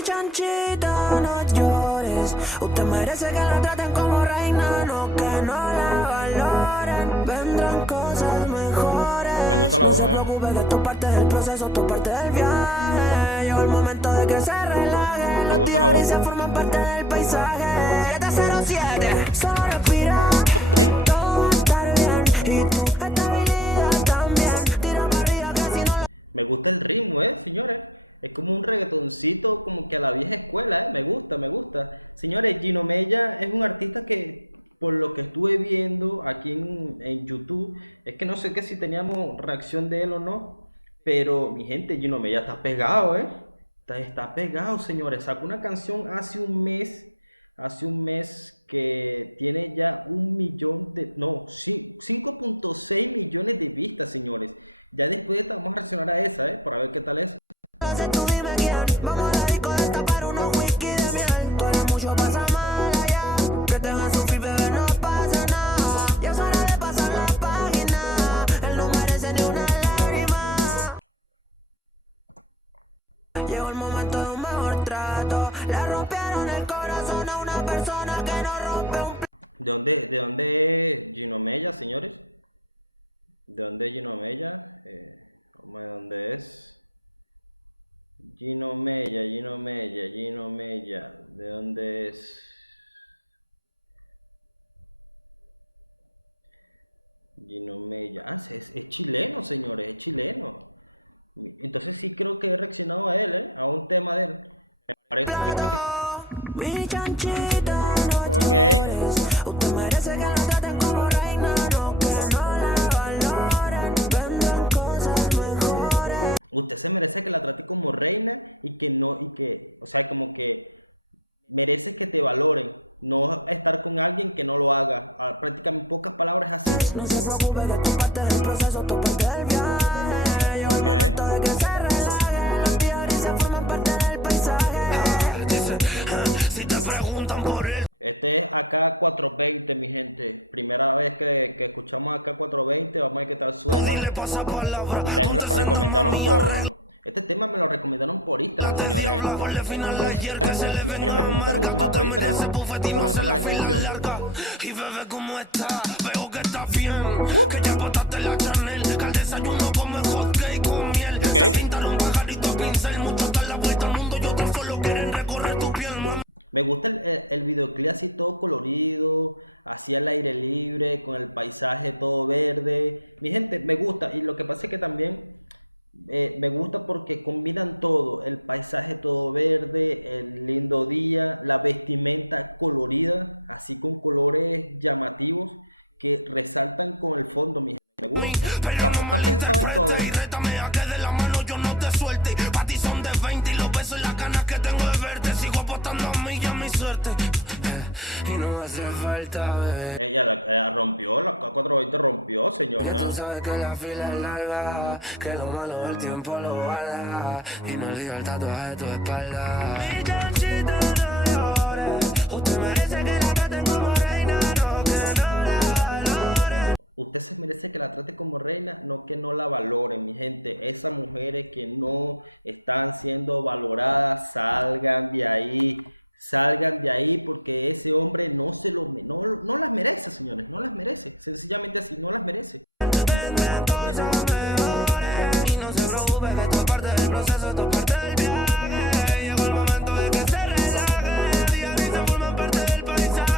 Mi chanchita, no llores. Usted merece que la traten como reina, no que no la valoren. Vendrán cosas mejores. No se preocupe que esto es parte del proceso, esto es parte del viaje. Llegó el momento de que se relaje. Los días grises forman parte del paisaje. 707, solo respira. Todo va a estar bien. Y tu estabilidad también. Tira para arriba que si no lo... Tú dime quién. Vamos a la disco de destapar unos whisky de miel. Tú eres mucho, pasa mal allá. Que te hagan sufrir, bebé, no pasa nada. Ya es hora de pasar la página. Él no merece ni una lágrima. Llegó el momento de un mejor trato. Le rompieron el corazón a una persona que no rompe un plato. Mi chanchita, no llores. Usted merece que la traten como reina, no que no la valoren. Vendrán cosas mejores. No se preocupe que esto es parte del proceso, esto es parte del viaje. Llegó el momento de que se relaje. Los días grises forman parte del paisaje. Dice, si te preguntan por él, tú dile pasa palabra. Ponte senda, mami, arregla. Te diabla, ponle final ayer que se le venga amarga. Tú te mereces bufete y no hacer la fila larga. Y bebé, ¿cómo está? Veo que está bien, que ya botaste la Chanel. Que al desayuno come hot cake con miel. Te pintaron pajarito pincel. Muchos dan la vuelta al mundo y otros solo quieren recorrer tu piel, mami. Pero no malinterprete y rétame a que de la mano yo no te suelte. Pa' ti son de 20 y los besos y las ganas que tengo de verte. Sigo apostando a mí y a mi suerte. Y no hace falta, bebé, que tú sabes que la fila es larga, que lo malo del tiempo lo guarda. Y no olvides el tatuaje de tu espalda. Mi chanchita, no llores. Usted merece que la traten como reina, no que no la valoren. Vendrán cosas mejores. Y no se preocupe que esto es parte del proceso, esto es parte del viaje. Llegó el momento de que se relaje. Día a día se forman parte del paisaje.